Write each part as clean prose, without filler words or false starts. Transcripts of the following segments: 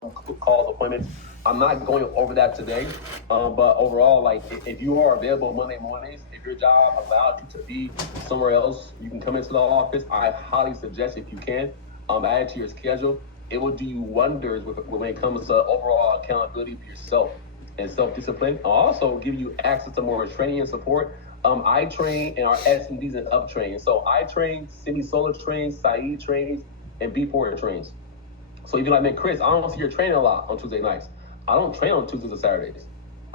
calls, appointments. I'm not going over that today, but overall, like if you are available Monday mornings, if your job allows you to be somewhere else, you can come into the office. I highly suggest if you can, add it to your schedule. It will do you wonders when it comes to overall accountability for yourself and self-discipline. I'll also give you access to more training and support. I train in our SMDs and up train. So I train, Simi Solar trains, Saeed trains, and B4 trains. So even like, man, Chris, I don't see you're training a lot on Tuesday nights. I don't train on Tuesdays and Saturdays.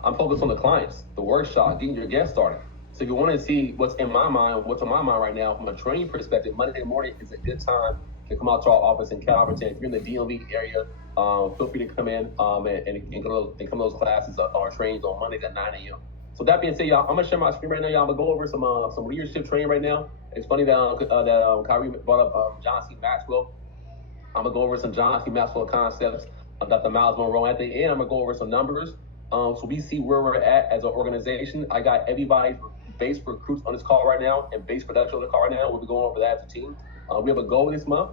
I'm focused on the clients, the workshop, getting your guests started. So if you want to see what's in my mind, what's on my mind right now from a training perspective, Monday morning is a good time to come out to our office in Calverton. If you're in the DMV area, feel free to come in and come to those classes or trainings on Mondays at 9 a.m. So that being said, y'all, I'm gonna share my screen right now. Y'all, I'm gonna go over some leadership training right now. It's funny that Kyrie brought up John C. Maxwell. I'm gonna go over some John C. Maxwell concepts, Dr. Miles Monroe. At the end, I'm gonna go over some numbers. So we see where we're at as an organization. I got everybody's base recruits on this call right now and base production on the call right now. We'll be going over that as a team. We have a goal this month.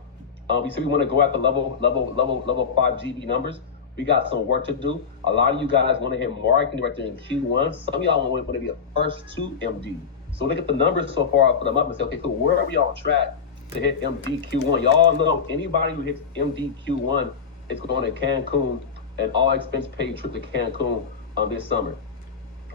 We said we want to go after level 5 GB numbers. We got some work to do. A lot of you guys want to hit marketing director in Q1. Some of y'all want to be a first to MD. So look at the numbers so far, put them up and say, okay, cool, where are we on track to hit MDQ1? Y'all know anybody who hits MDQ1 is going to Cancun and all expense paid trip to Cancun this summer.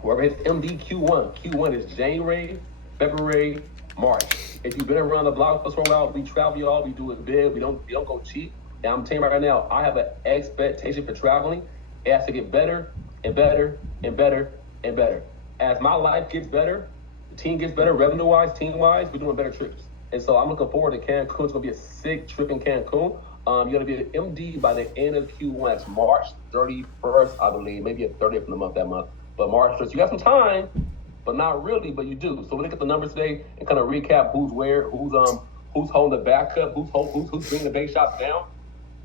Whoever hits MDQ1, Q1 is January, February, March. If you've been around the block for a while, we travel, y'all. We do it big. We don't go cheap. And I'm telling you right now, I have an expectation for traveling. It has to get better and better and better and better. As my life gets better, the team gets better, revenue-wise, team-wise, we're doing better trips. And so I'm looking forward to Cancun. It's going to be a sick trip in Cancun. You're going to be an MD by the end of Q1. It's March 31st, I believe. Maybe a 30th of the month that month. But March 1st, you got some time, but not really, but you do. So we look at the numbers today and kind of recap who's where, who's holding the backup, who's bringing the base shop down,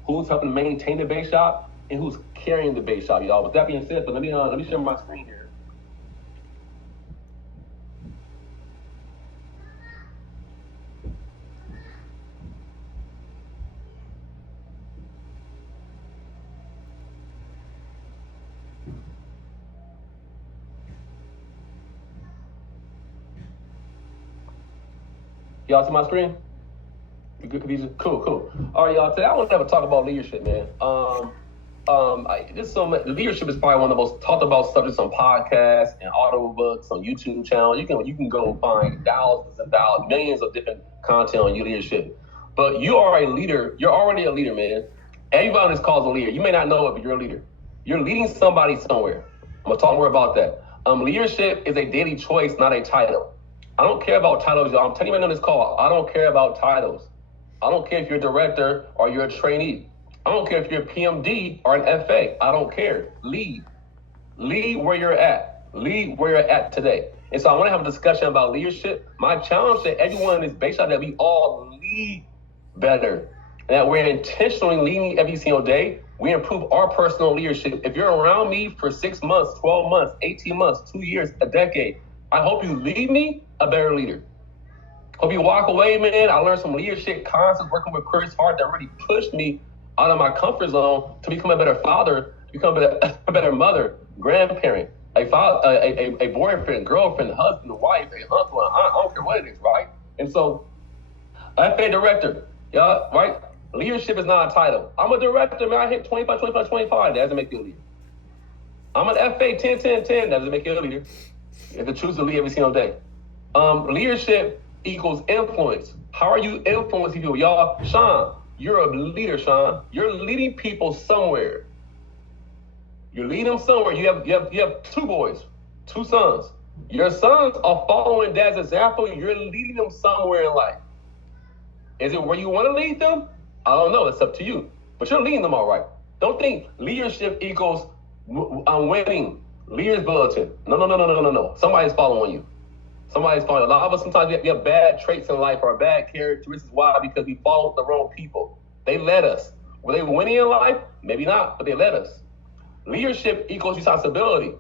who's helping maintain the base shop, and who's carrying the base shop, y'all. With that being said, but let me share my screen here. Y'all see my screen? You good, Khadija? Cool. All right, y'all. Today I want to have a talk about leadership, man. Leadership is probably one of the most talked about subjects on podcasts and audiobooks on YouTube channel. You can go find thousands and thousands, millions of different content on your leadership. But you are a leader. You're already a leader, man. Everybody on this call is a leader. You may not know it, but you're a leader. You're leading somebody somewhere. I'm gonna talk more about that. Leadership is a daily choice, not a title. I don't care about titles, y'all. I'm telling you right on this call, I don't care about titles. I don't care if you're a director or you're a trainee. I don't care if you're a PMD or an FA. I don't care. Lead. Lead where you're at. Lead where you're at today. And so I want to have a discussion about leadership. My challenge to everyone is based on that we all lead better. And that we're intentionally leading every single day. We improve our personal leadership. If you're around me for 6 months, 12 months, 18 months, 2 years, a decade, I hope you lead me a better leader. Hope you walk away, man. I learned some leadership concepts working with Chris Hart that really pushed me out of my comfort zone to become a better father, become a better mother, grandparent, a boyfriend, girlfriend, husband, wife, a uncle, an aunt. I don't care what it is, right? And so, FA director, yeah, right? Leadership is not a title. I'm a director, man. I hit 25. That doesn't make you a leader. I'm an FA 10. That doesn't make you a leader. You have to choose to lead every single day. Leadership equals influence. How are you influencing people? Y'all, Sean, you're a leader, Sean. You're leading people somewhere. You're leading them somewhere. You have 2 boys, 2 sons. Your sons are following dad's example. You're leading them somewhere in life. Is it where you want to lead them? I don't know. It's up to you. But you're leading them all right. Don't think leadership equals winning. Leaders bulletin. No. Somebody's following you. Somebody's following. A lot of us sometimes we have bad traits in life or bad characteristics. Why? Because we followed the wrong people. They led us. Were they winning in life? Maybe not, but they led us. Leadership equals responsibility.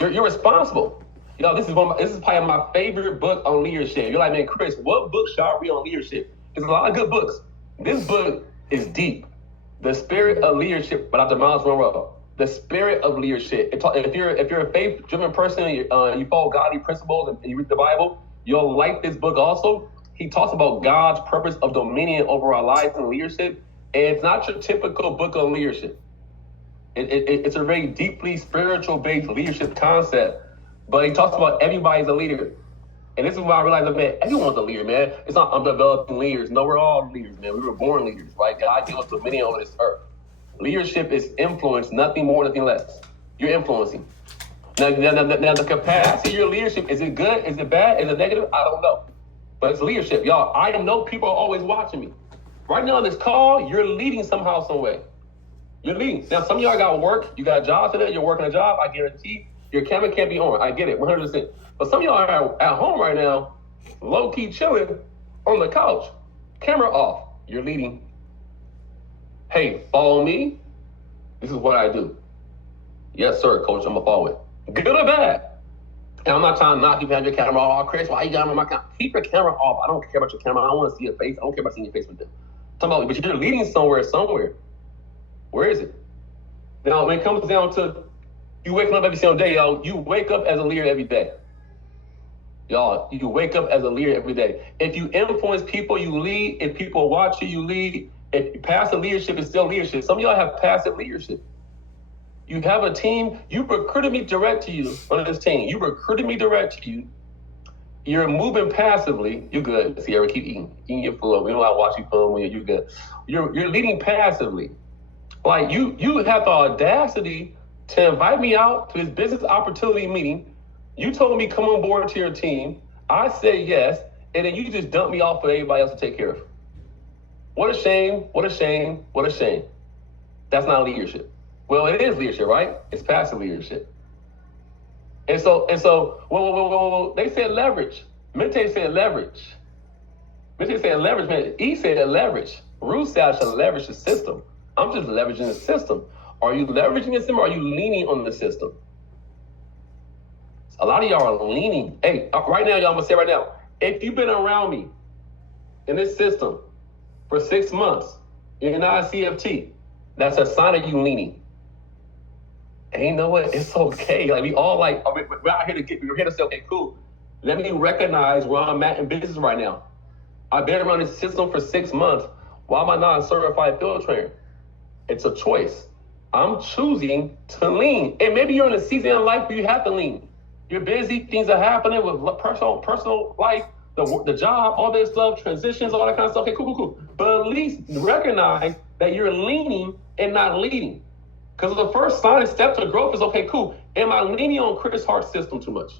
You're responsible. This is probably my favorite book on leadership. You're like, man, Chris, what book should I read on leadership? There's a lot of good books. This book is deep. The Spirit of Leadership by Dr. Miles Monroe. The Spirit of Leadership. If you're a faith-driven person, you follow godly principles and you read the Bible, you'll like this book also. He talks about God's purpose of dominion over our lives and leadership. And it's not your typical book on leadership. It's a very deeply spiritual-based leadership concept. But he talks about everybody's a leader. And this is why I realized, man, everyone's a leader, man. It's not I'm developing leaders. No, we're all leaders, man. We were born leaders, right? God gave us dominion over this earth. Leadership is influence, nothing more, nothing less. You're influencing. Now, the capacity of your leadership, is it good? Is it bad? Is it negative? I don't know. But it's leadership. Y'all, I know people are always watching me. Right now on this call, you're leading somehow, some way. You're leading. Now, some of y'all got work. You got a job today. You're working a job. I guarantee your camera can't be on. I get it, 100%. But some of y'all are at home right now, low-key chilling on the couch. Camera off. You're leading. Hey, follow me. This is what I do. Yes, sir, coach. I'm going to follow it. Good or bad? And I'm not trying to knock you behind your camera. Oh, Chris, why you got on my camera? Keep your camera off. I don't care about your camera. I don't want to see your face. I don't care about seeing your face with them. I'm talking about, but you're leading somewhere. Where is it? Now, when it comes down to you waking up every single day, y'all, you wake up as a leader every day. Y'all, you wake up as a leader every day. If you influence people, you lead. If people watch you, you lead. If passive leadership is still leadership. Some of y'all have passive leadership. You have a team. You recruited me direct to you on this team. You recruited me direct to you. You're moving passively. You're good. Sierra, keep eating your food. We don't want to watch you food when you're good. You're leading passively. Like you have the audacity to invite me out to this business opportunity meeting. You told me come on board to your team. I said yes, and then you just dumped me off for everybody else to take care of. What a shame, what a shame, what a shame. That's not leadership. Well, it is leadership, right? It's passive leadership. And so, whoa, they said leverage. Mente said leverage. Mente said leverage, man. E said leverage. Ruth said I should leverage the system. I'm just leveraging the system. Are you leveraging the system or are you leaning on the system? A lot of y'all are leaning. Hey, right now, y'all, I'm going to say right now, if you've been around me in this system for 6 months, you're not a CFT, that's a sign of you leaning. And you know what? It's okay. Like we all like, we're out here we're here to say, okay, cool. Let me recognize where I'm at in business right now. I've been around this system for 6 months. Why am I not a certified field trainer? It's a choice. I'm choosing to lean. And maybe you're in a season in life where you have to lean. You're busy, things are happening with personal life, the job, all this stuff, transitions, all that kind of stuff. Okay, cool. But at least recognize that you're leaning and not leading. Because the first sign and step to growth is, okay, cool. Am I leaning on Chris Hart's system too much?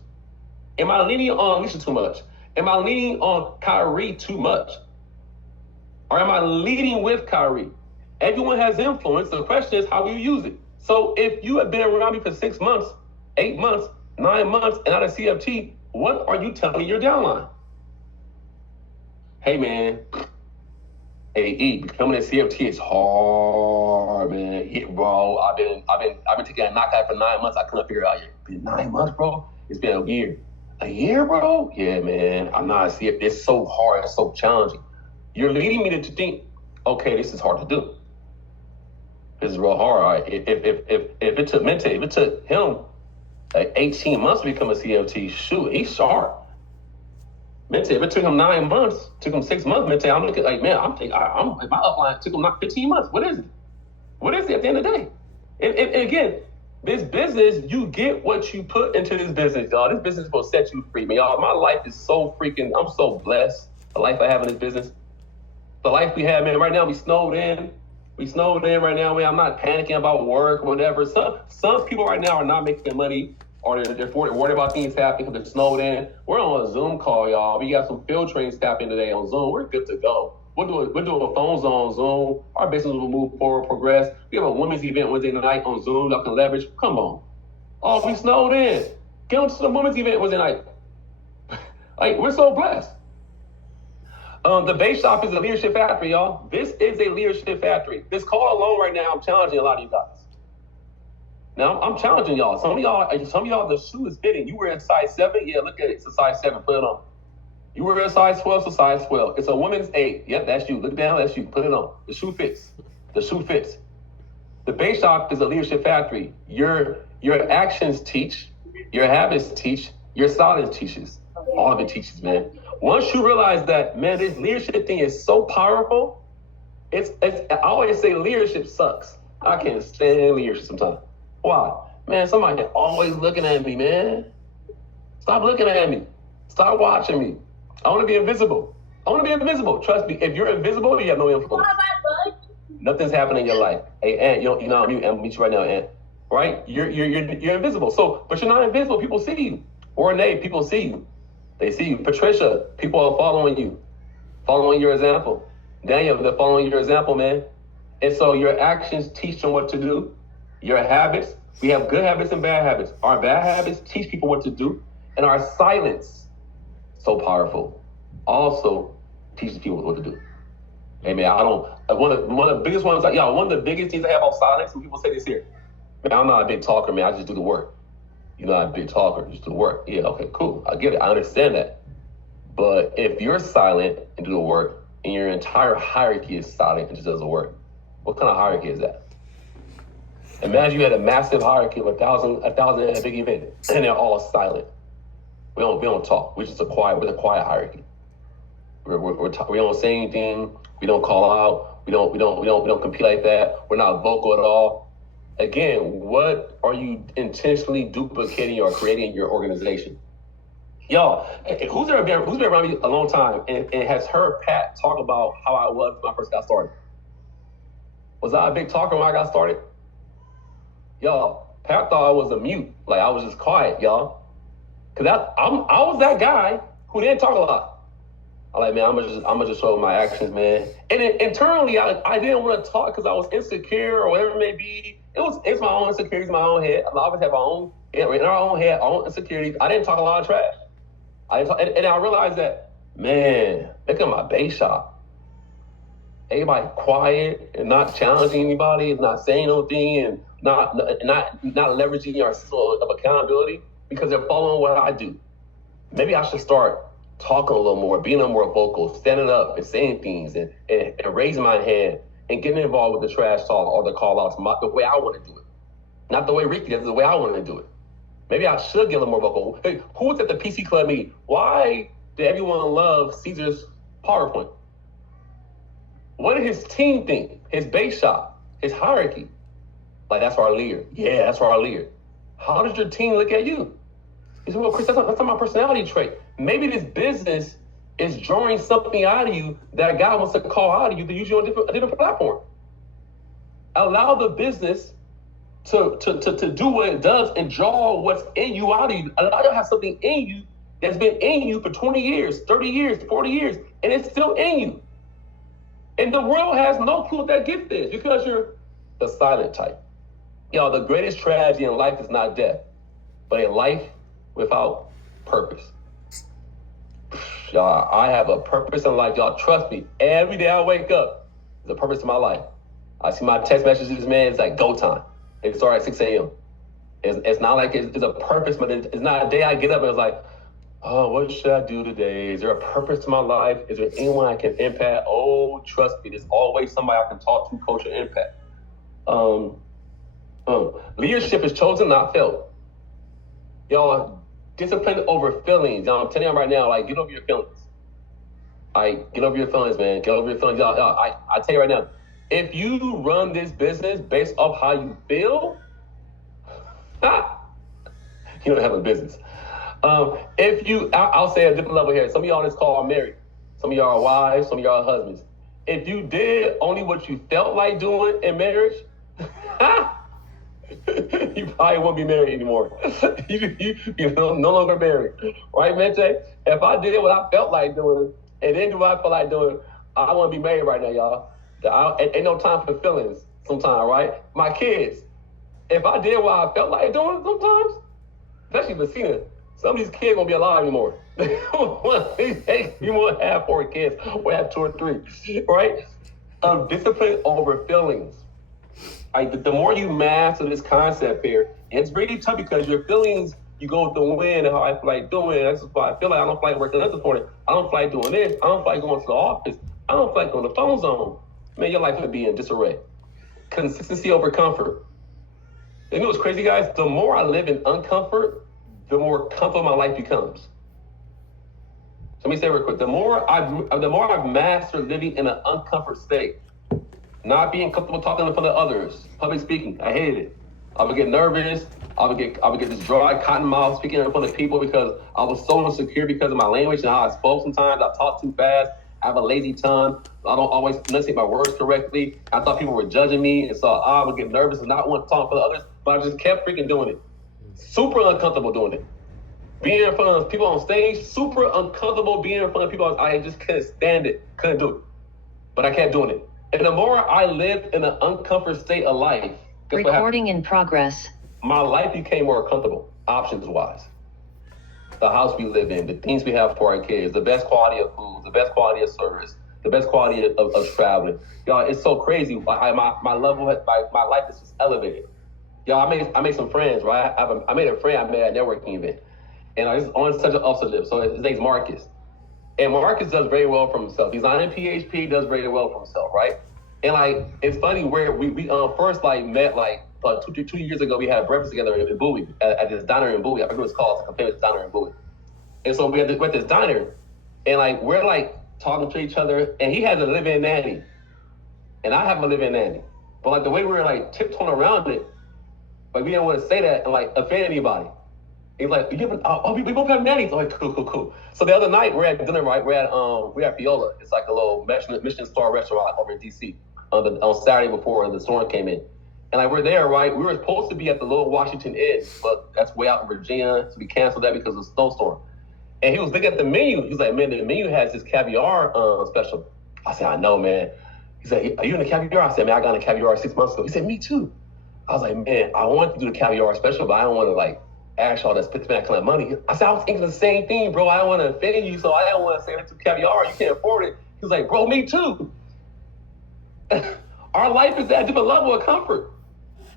Am I leaning on Alicia too much? Am I leaning on Kyrie too much? Or am I leading with Kyrie? Everyone has influence. The question is, how will you use it? So if you have been around me for 6 months, 8 months, 9 months, and not a CFT, what are you telling your downline? Hey, man. Hey, E, becoming a CFT is hard, man. Yeah, bro, I've been taking a knockout for 9 months. I couldn't figure it out yet. It's been 9 months, bro. It's been a year. A year, bro? Yeah, man. I'm not a CFT. It's so hard. It's so challenging. You're leading me to think, okay, this is hard to do. This is real hard. All right. If it took Mente, if it took him like 18 months to become a CFT, shoot, he's sharp. Mente, if it took him 9 months, took him 6 months, Mente, I'm looking like, man, my upline took him not 15 months. What is it? What is it at the end of the day? And again, this business, you get what you put into this business, y'all. This business is going to set you free, man. Y'all, my life is so freaking, I'm so blessed, the life I have in this business. The life we have, man, right now we snowed in. Right now, man. I'm not panicking about work or whatever. Some people right now are not making money or they're worried about things happening because they're snowed in. We're on a Zoom call, y'all. We got some field training staff in today on Zoom. We're good to go. We're doing a phone zone on Zoom. Our business will move forward, progress. We have a women's event Wednesday night on Zoom. Y'all can leverage. Come on. Oh, we snowed in. Get on to the women's event Wednesday night. Like, we're so blessed. The base shop is a leadership factory, y'all. This is a leadership factory. This call alone right now, I'm challenging a lot of you guys. Now, I'm challenging y'all. Some of y'all, the shoe is fitting. You were in size 7. Yeah, look at it. It's a size 7. Put it on. You were in size 12. It's a size 12. It's a women's 8. Yep, that's you. Look down. That's you. Put it on. The shoe fits. The shoe fits. The bake shop is a leadership factory. Your actions teach, your habits teach, your silence teaches. All of it teaches, man. Once you realize that, man, this leadership thing is so powerful, I always say leadership sucks. I can't stand leadership sometimes. Why? Man, somebody always looking at me, man. Stop looking at me. Stop watching me. I want to be invisible. I want to be invisible. Trust me, if you're invisible, you have no influence. Nothing's happening in your life. Hey, Aunt, you know, I'm meet you right now, Aunt. Right? You're invisible. So, but you're not invisible. People see you. Renee, people see you. They see you. Patricia, people are following your example. Daniel, they're following your example, man. And so your actions teach them what to do. Your habits, we have good habits and bad habits. Our bad habits teach people what to do. And our silence, so powerful, also teaches people what to do. Hey, man, one of the biggest ones, one of the biggest things I have on silence, when people say this here, man, I'm not a big talker, man, I just do the work. You're not a big talker, just do the work. Yeah, okay, cool, I get it, I understand that. But if you're silent and do the work, and your entire hierarchy is silent and just does the work, what kind of hierarchy is that? Imagine you had a massive hierarchy of 1,000 at a big event, and they're all silent. We don't talk. We're the quiet hierarchy. We don't say anything. We don't call out. We don't compete like that. We're not vocal at all. Again, what are you intentionally duplicating or creating in your organization? Y'all, who's been around me a long time and has heard Pat talk about how I was when I first got started? Was I a big talker when I got started? Y'all, Pat thought I was a mute, like I was just quiet, y'all. Cause I was that guy who didn't talk a lot. I'm like, man, I'm gonna just show my actions, man. And internally, I didn't want to talk because I was insecure or whatever it may be. It's my own insecurities, my own head. I always have in our own head, our own insecurities. I didn't talk a lot of trash. And I realized that, man, look at my bake shop. Everybody quiet and not challenging anybody, not saying anything, and not leveraging our system of accountability because they're following what I do. Maybe I should start talking a little more, being a little more vocal, standing up and saying things and raising my hand and getting involved with the trash talk or the call outs the way I want to do it. Not the way Ricky does it, the way I want to do it. Maybe I should get a little more vocal. Hey, who was at the PC Club meeting? Why did everyone love Caesar's PowerPoint? What did his team think? His base shop, his hierarchy? Like, that's our leader. Yeah, that's our leader. How does your team look at you? He said, well, Chris, that's not my personality trait. Maybe this business is drawing something out of you that a guy wants to call out of you to use you on a different platform. Allow the business to do what it does and draw what's in you out of you. Allow you to have something in you that's been in you for 20 years, 30 years, 40 years, and it's still in you. And the world has no clue what that gift is because you're the silent type. Y'all, the greatest tragedy in life is not death, but a life without purpose. Y'all, I have a purpose in life. Y'all, trust me. Every day I wake up, there's a purpose to my life. I see my text messages, man, it's like go time. It starts at 6 a.m. It's not like it's a purpose, but it's not a day I get up and it's like, oh, what should I do today? Is there a purpose to my life? Is there anyone I can impact? Oh, trust me, there's always somebody I can talk to, coach, or impact. Leadership is chosen, not felt. Y'all, discipline over feelings. Y'all, I'm telling you right now, like, get over your feelings. Get over your feelings, man. Get over your feelings. Y'all, I tell you right now, if you run this business based off how you feel, you don't have a business. I'll say a different level here. Some of y'all on this call are married. Some of y'all are wives. Some of y'all are husbands. If you did only what you felt like doing in marriage, you probably won't be married anymore. You're no longer married. Right, Mente? If I did what I felt like doing and then do what I felt like doing, I want to be married right now, y'all. Ain't no time for feelings sometimes, right? My kids, if I did what I felt like doing sometimes, especially Vecina, some of these kids won't be alive anymore. You won't have 4 kids, or have 2 or 3, right? Discipline over feelings. The more you master this concept here, it's really tough because your feelings, you go with the wind and how I feel like doing. That's why I feel like I don't feel like working this morning. I don't feel like doing this. I don't feel like going to the office. I don't feel like going to the phone zone. Man, your life would be in disarray. Consistency over comfort. You know what's crazy, guys? The more I live in uncomfort, the more comfortable my life becomes. So let me say real quick: the more I've mastered living in an uncomfort state, not being comfortable talking in front of others, public speaking. I hated it. I would get nervous. I would get this dry cotton mouth speaking in front of people because I was so insecure because of my language and how I spoke. Sometimes I talk too fast. I have a lazy tongue. I don't always enunciate my words correctly. I thought people were judging me, and so I would get nervous and not want to talk for others. But I just kept freaking doing it. Super uncomfortable doing it. Being in front of people on stage, super uncomfortable being in front of people. I just couldn't stand it. Couldn't do it. But I kept doing it. And the more I lived in an uncomfortable state of life, recording in progress, my life became more comfortable, options-wise. The house we live in, the things we have for our kids, the best quality of food, the best quality of service, the best quality of traveling. Y'all, it's so crazy. My level, my life is just elevated. Y'all, I made some friends, right? I made a friend I met at a networking event. And it's on such an upset. So his name's Marcus. And Marcus does very well for himself. He's not in PHP, does very well for himself, right? And like, it's funny where we first like met like 2 years ago. We had breakfast together in Bowie at this diner in Bowie. I forget what it's called. It's a famous diner in Bowie. And so we're at this diner, and like we're like talking to each other. And he has a live-in nanny, and I have a live-in nanny. But like the way we were like tiptoeing around it, like we didn't want to say that and like offend anybody. He's like, yeah, but we both have nannies. I'm like, cool. So the other night we're at dinner, right? We're at Fiola. It's like a little Michelin star restaurant over in DC on Saturday before the storm came in. And like we're there, right? We were supposed to be at the Little Washington Edge, but that's way out in Virginia, so we canceled that because of the snowstorm. And he was looking at the menu. He's like, man, the menu has this caviar special. I said, I know, man. He said, are you in the caviar? I said, man, I got in the caviar 6 months ago. He said, me too. I was like, man, I want to do the caviar special, but I don't want to like ask y'all to spend that kind of money. I said, I was thinking the same thing, bro. I don't want to offend you, so I don't want to say that's caviar. You can't afford it. He was like, bro, me too. Our life is at a different level of comfort.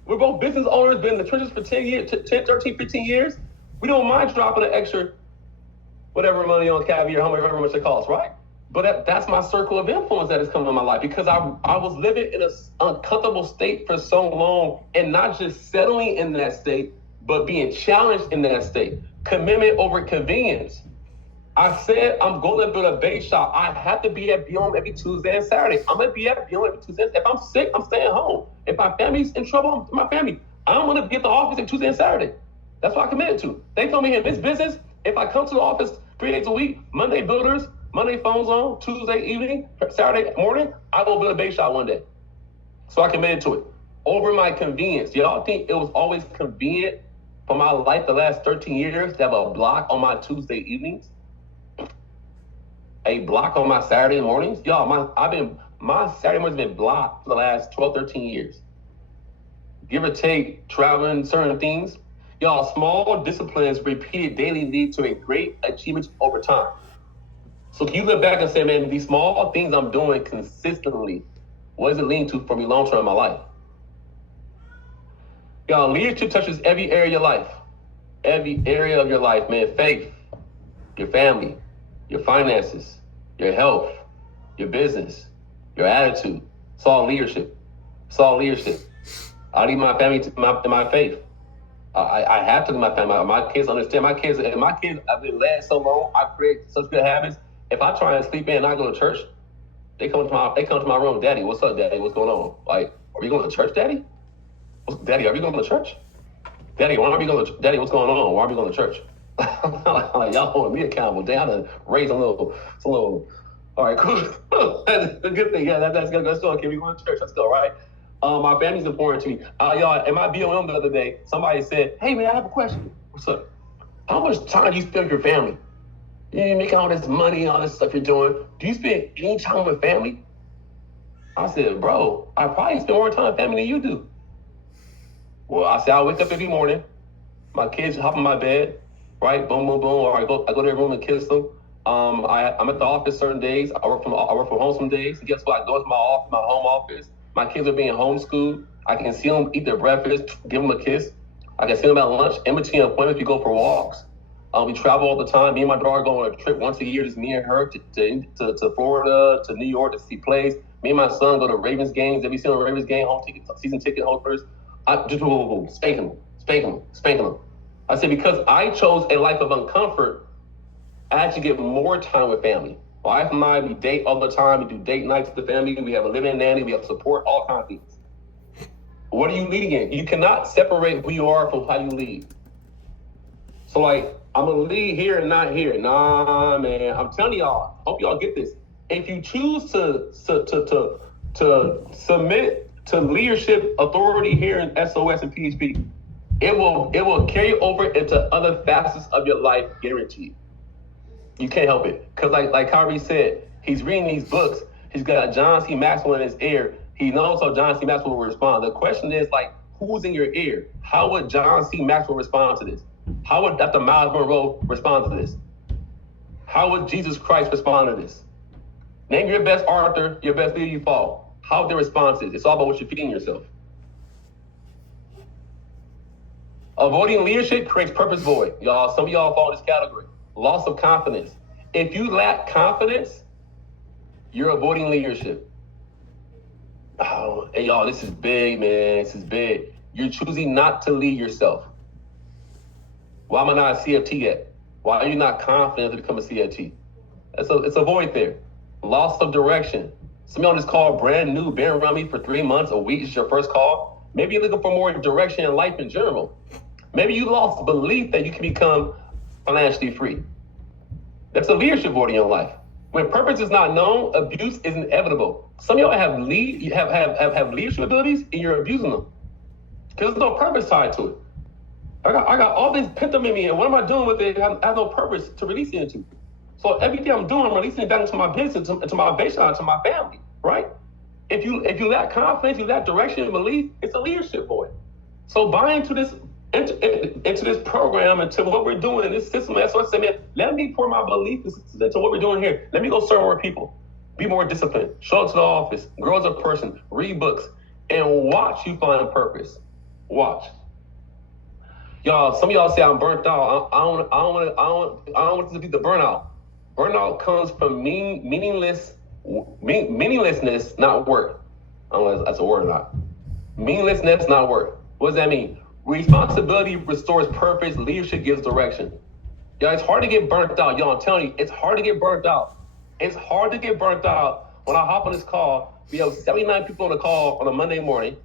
We're both business owners, been in the trenches for 10 years, 10, 13, 15 years. We don't mind dropping an extra whatever money on caviar, however much it costs, right? But that's my circle of influence that has come in my life because I was living in an uncomfortable state for so long and not just settling in that state, but being challenged in that state. Commitment over convenience. I said I'm going to build a bake shop. I have to be at BOM every Tuesday and Saturday. I'm going to be at BOM every Tuesday. If I'm sick, I'm staying home. If my family's in trouble, I'm my family. I'm going to be at the office every Tuesday and Saturday. That's what I committed to. They told me in this business, if I come to the office 3 days a week, Monday builders, Monday phones on, Tuesday evening, Saturday morning, I will build a bake shop one day. So I committed to it. Over my convenience. Y'all think it was always convenient for my life the last 13 years to have a block on my Tuesday evenings? A block on my Saturday mornings? Y'all, my Saturday mornings been blocked for the last 12, 13 years. Give or take, traveling, certain things. Y'all, small disciplines repeated daily lead to a great achievements over time. So can you look back and say, man, these small things I'm doing consistently, what is it leading to for me long term in my life? Y'all, leadership touches every area of your life. Every area of your life, man. Faith, your family, your finances, your health, your business, your attitude. It's all leadership. It's all leadership. I lead my family to my faith. I have to lead my family. My kids understand. My kids have been led so long. I create such good habits. If I try and sleep in and I go to church, they come to my room. Daddy, what's up, Daddy? What's going on? Like, are we going to church, Daddy? Daddy, are we going to church? Daddy, why are we going to? Daddy, what's going on? Why are we going to church? Like, y'all holding me accountable. Damn, I done raised a little. All right, cool. That's a good thing. Yeah, that's good. Let's go. Okay, we going to church. Let's go. Right. My family's important to me. Y'all, in my BOM the other day, somebody said, "Hey, man, I have a question. What's up? How much time do you spend with your family? You're making all this money, all this stuff you're doing. Do you spend any time with family?" I said, "Bro, I probably spend more time with family than you do." Well, I said, I wake up every morning. My kids hop in my bed, right? Boom, boom, boom. Or I go to their room and kiss them. I'm at the office certain days. I work from home some days. And guess what? I go to my home office. My kids are being homeschooled. I can see them eat their breakfast, give them a kiss. I can see them at lunch. In between appointments, we go for walks. We travel all the time. Me and my daughter go on a trip once a year, just me and her, to Florida, to New York to see plays. Me and my son go to Ravens games. Every single Ravens game, season ticket holders. I just spanking them. I said, because I chose a life of uncomfort, I actually get more time with family. My wife and I, we date all the time. We do date nights with the family. We have a living nanny. We have support, all kinds of things. What are you leading in? You cannot separate who you are from how you lead. So like, I'm gonna lead here and not here. Nah, man. I'm telling y'all. Hope y'all get this. If you choose to submit to leadership authority here in SOS and PHP, it will carry over into other facets of your life, guaranteed. You can't help it. Because like Kyrie said, he's reading these books. He's got John C. Maxwell in his ear. He knows how John C. Maxwell will respond. The question is, like, who's in your ear? How would John C. Maxwell respond to this? How would Dr. Miles Monroe respond to this? How would Jesus Christ respond to this? Name your best author, your best leader you follow. How their response is. It's all about what you're feeding yourself. Avoiding leadership creates purpose void. Y'all, some of y'all fall in this category. Loss of confidence. If you lack confidence, you're avoiding leadership. Oh, hey, y'all, this is big, man. This is big. You're choosing not to lead yourself. Why am I not a CFT yet? Why are you not confident to become a CFT? It's a void there. Loss of direction. Some of y'all just call brand new, been around me for 3 months, a week is your first call. Maybe you're looking for more direction in life in general. Maybe you lost belief that you can become financially free. That's a leadership void in your life. When purpose is not known, abuse is inevitable. Some of y'all have leadership abilities and you're abusing them because there's no purpose tied to it. I got all this pent up in me, and what am I doing with it? I have no purpose to release it into. So everything I'm doing, I'm releasing it down into my business, into my baseline, to my family, right? If you lack confidence, you lack direction and belief, it's a leadership void. So buy into this program, into what we're doing in this system. That's what I say, man, let me pour my belief into what we're doing here. Let me go serve more people. Be more disciplined. Show up to the office. Grow as a person. Read books. And watch you find purpose. Watch. Y'all, some of y'all say I'm burnt out. I don't want this to be the burnout. Burnout comes from meaninglessness, not work. I don't know if that's a word or not. Meaninglessness, not work. What does that mean? Responsibility restores purpose. Leadership gives direction. Y'all, it's hard to get burnt out. Y'all, I'm telling you, it's hard to get burnt out. It's hard to get burnt out. When I hop on this call, we have 79 people on the call on a Monday morning.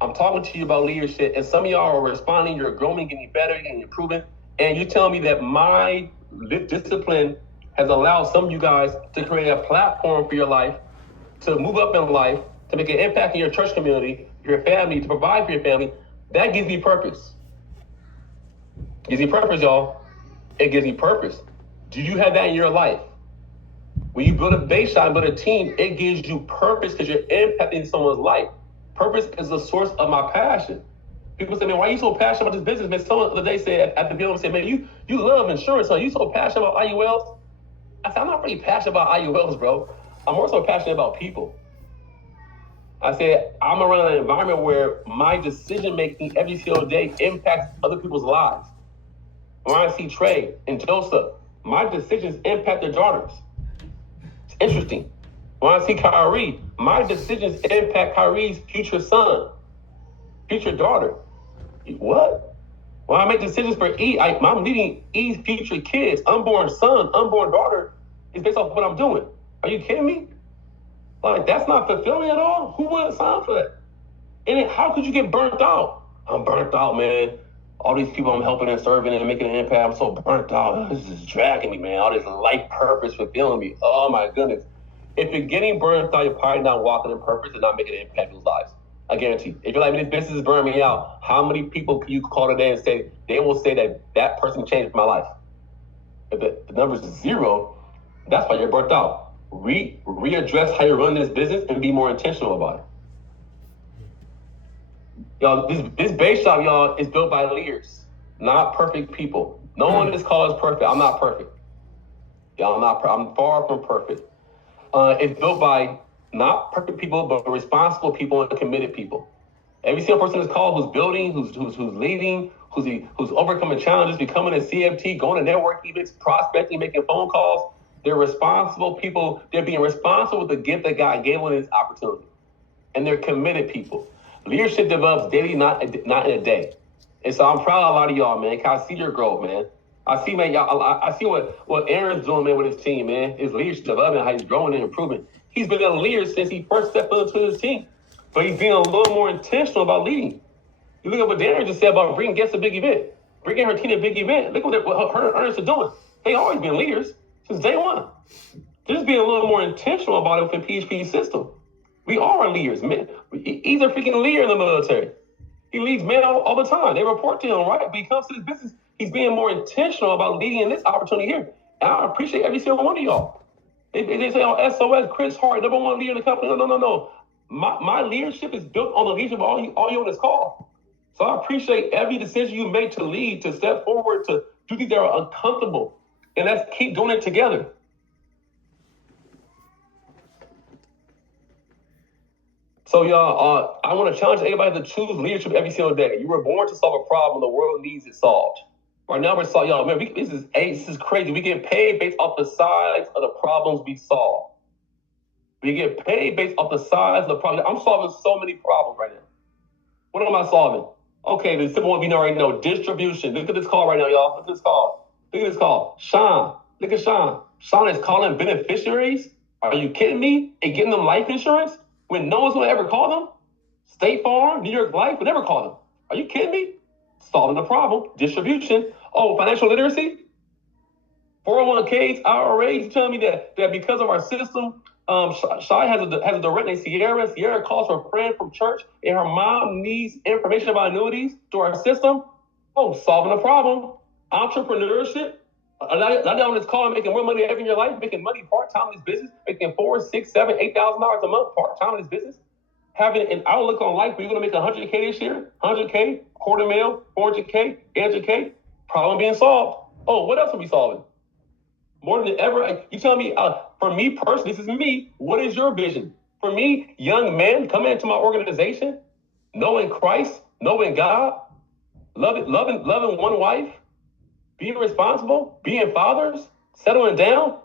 I'm talking to you about leadership, and some of y'all are responding. You're growing, getting better, getting improving, and you tell me that my discipline has allowed some of you guys to create a platform for your life, to move up in life, to make an impact in your church community, your family, to provide for your family. That gives me purpose. Gives me purpose, y'all. It gives me purpose. Do you have that in your life? When you build a baseline, build a team, it gives you purpose because you're impacting someone's life. Purpose is the source of my passion. People say, man, why are you so passionate about this business? Man, someone the other day said at the beginning, said, man, you love insurance, huh? You so passionate about IULs? I said, I'm not really passionate about IULs, bro. I'm more so passionate about people. I said, I'm around an environment where my decision-making every single day impacts other people's lives. When I see Trey and Joseph, my decisions impact their daughters. It's interesting. When I see Kyrie, my decisions impact Kyrie's future son, future daughter. What? When I make decisions for I'm leading E's future kids, unborn son, unborn daughter, is based off what I'm doing. Are you kidding me? Like, that's not fulfilling at all? Who wouldn't sign for that? And then how could you get burnt out? I'm burnt out, man. All these people I'm helping and serving and making an impact, I'm so burnt out. This is dragging me, man. All this life purpose fulfilling me. Oh, my goodness. If you're getting burnt out, you're probably not walking in purpose and not making an impact in people's lives. I guarantee. If you're like, this business is burning me out, how many people can you call today and say, they will say that person changed my life? If the number is 0, that's why you're burnt out. Readdress how you run this business and be more intentional about it. Y'all, this base shop, y'all, is built by leaders, not perfect people. No one in this call is perfect. I'm not perfect. Y'all, I'm far from perfect. It's built by not perfect people, but responsible people and committed people. Every single person in this call who's building, who's leading, who's overcoming challenges, becoming a CFT, going to network events, prospecting, making phone calls, They're responsible people. They're being responsible with the gift that God gave them this opportunity. And they're committed people. Leadership develops daily, not in a day. And so I'm proud of a lot of y'all, man. Cause I see your growth, man. I see, man, y'all. I see what Aaron's doing, man, with his team, man. His leadership development, how he's growing and improving. He's been a leader since he first stepped into his team, but he's being a little more intentional about leading. You look at what Darren just said about bringing guests to a big event, bringing her team to a big event. Look what her and Ernest are doing. They always been leaders since day one. Just being a little more intentional about it within PHP system. We are leaders, man. He's a freaking leader in the military. He leads men all the time. They report to him, right? But he comes to his business, he's being more intentional about leading in this opportunity here. And I appreciate every single one of y'all. They say, oh, SOS, Chris Hart, number one leader in the company. No. My leadership is built on the leadership of all you on this call. So I appreciate every decision you make to lead, to step forward, to do things that are uncomfortable. And let's keep doing it together. So y'all, I want to challenge everybody to choose leadership every single day. You were born to solve a problem. The world needs it solved. Right now we're solving, y'all, man, this is crazy. We get paid based off the size of the problems we solve. We get paid based off the size of the problem. I'm solving so many problems right now. What am I solving? Okay, the simple one we already know, distribution. Look at this call right now, y'all. Look at this call. Look at this call. Sean, look at Sean. Sean is calling beneficiaries. Are you kidding me? And getting them life insurance when no one's going to ever call them? State Farm, New York Life would never call them. Are you kidding me? Solving the problem. Distribution. Oh, financial literacy? 401ks, IRAs. You telling me that because of our system, Shai has a direct name, Sierra. Sierra calls her friend from church, and her mom needs information about annuities through our system. Oh, solving the problem. Entrepreneurship. A lot of y'all on this call making more money ever in your life, making money part-time in this business, making $4,000, $6,000, $7,000, $8,000 a month part-time in this business. Having an outlook on life where you're going to make $100K this year, $100K, $250,000, $400K, $800K. Problem being solved. Oh, what else are we solving? More than ever, you tell me, for me personally, this is me, what is your vision? For me, young men coming into my organization, knowing Christ, knowing God, loving one wife, being responsible, being fathers, settling down.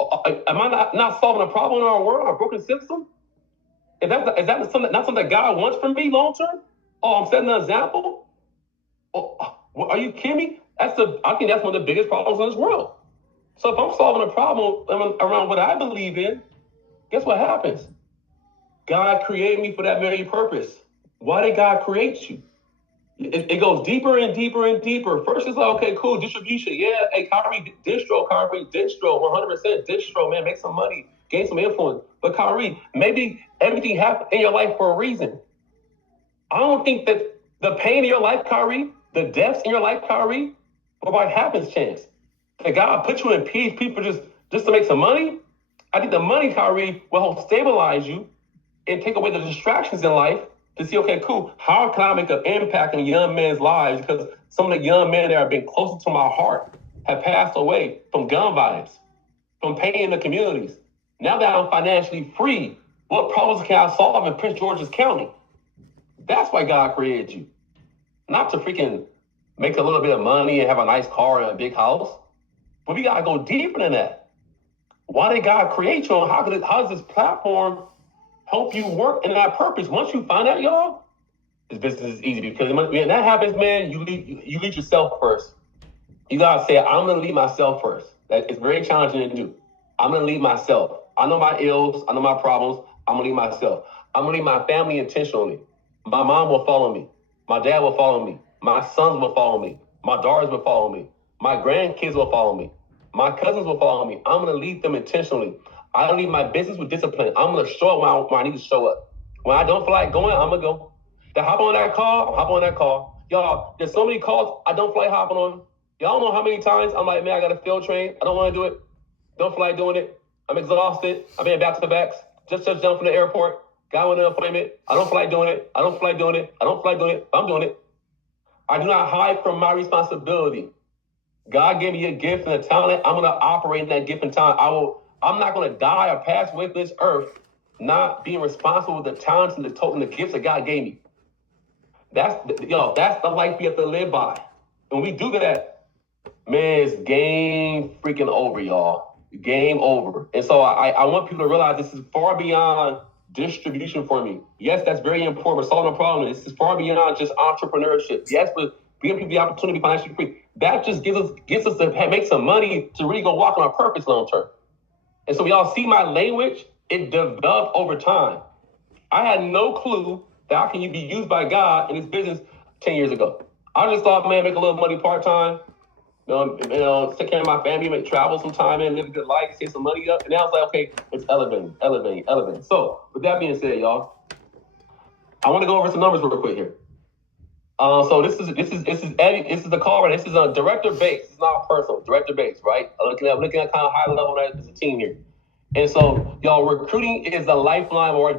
Am I not solving a problem in our world, our broken system? Is that not something that God wants from me long term? Oh, I'm setting an example? Oh, are you kidding me? I think that's one of the biggest problems in this world. So if I'm solving a problem around what I believe in, guess what happens? God created me for that very purpose. Why did God create you? It goes deeper and deeper and deeper. First it's like, okay, cool, distribution. Yeah, hey, Kyrie, distro, 100% distro, man, make some money, gain some influence. But Kyrie, maybe everything happened in your life for a reason. I don't think that the pain in your life, Kyrie, the deaths in your life, Kyrie, were by happenstance. That God put you in peace, people just to make some money. I think the money, Kyrie, will help stabilize you and take away the distractions in life to see, okay, cool, how can I make an impact in young men's lives? Because some of the young men that have been closer to my heart have passed away from gun violence, from pain in the communities. Now that I'm financially free, what problems can I solve in Prince George's County? That's why God created you. Not to freaking make a little bit of money and have a nice car and a big house. But we gotta go deeper than that. Why did God create you? And how does this platform help you work in that purpose? Once you find out, y'all, this business is easy because when that happens, man, you lead yourself first. You gotta say, I'm gonna lead myself first. That it's very challenging to do. I'm gonna lead myself. I know my ills, I know my problems. I'm gonna lead myself. I'm gonna lead my family intentionally. My mom will follow me. My dad will follow me. My sons will follow me. My daughters will follow me. My grandkids will follow me. My cousins will follow me. I'm going to lead them intentionally. I lead my business with discipline. I'm going to show up when I need to show up. When I don't feel like going, I'm going to go. To hop on that call, I'm hop on that call. Y'all, there's so many calls I don't feel like hopping on. Y'all know how many times I'm like, man, I got a field train. I don't want to do it. Don't feel like doing it. I'm exhausted. I've been back to the backs. Just touched down from the airport. Got an appointment. I don't feel like doing it. I don't feel like doing it. I don't feel like doing it. I'm doing it. I do not hide from my responsibility. God gave me a gift and a talent. I'm going to operate in that gift and talent. I'm not going to die or pass away from this earth not being responsible with the talents and the gifts that God gave me. That's the life we have to live by. When we do that, man, it's game freaking over, y'all. game over. And so I want people to realize this is far beyond distribution for me. Yes, that's very important. We're solving a problem. This is far beyond just entrepreneurship. Yes, but giving people the opportunity to be financially free. That just gets us to make some money to really go walk on our purpose long term. And so y'all see my language, it developed over time. I had no clue that I can be used by God in this business 10 years ago. I just thought, man, make a little money part-time, take care of my family, make travel sometime, and live a good life, save some money up. And now it's like, okay, it's elevating. So with that being said, y'all, I want to go over some numbers real quick here. So this is Eddie. This is the call right. This is a director base. It's not personal. Director base, right? Looking at kind of high level as a team here. And so, y'all, recruiting is the lifeline of our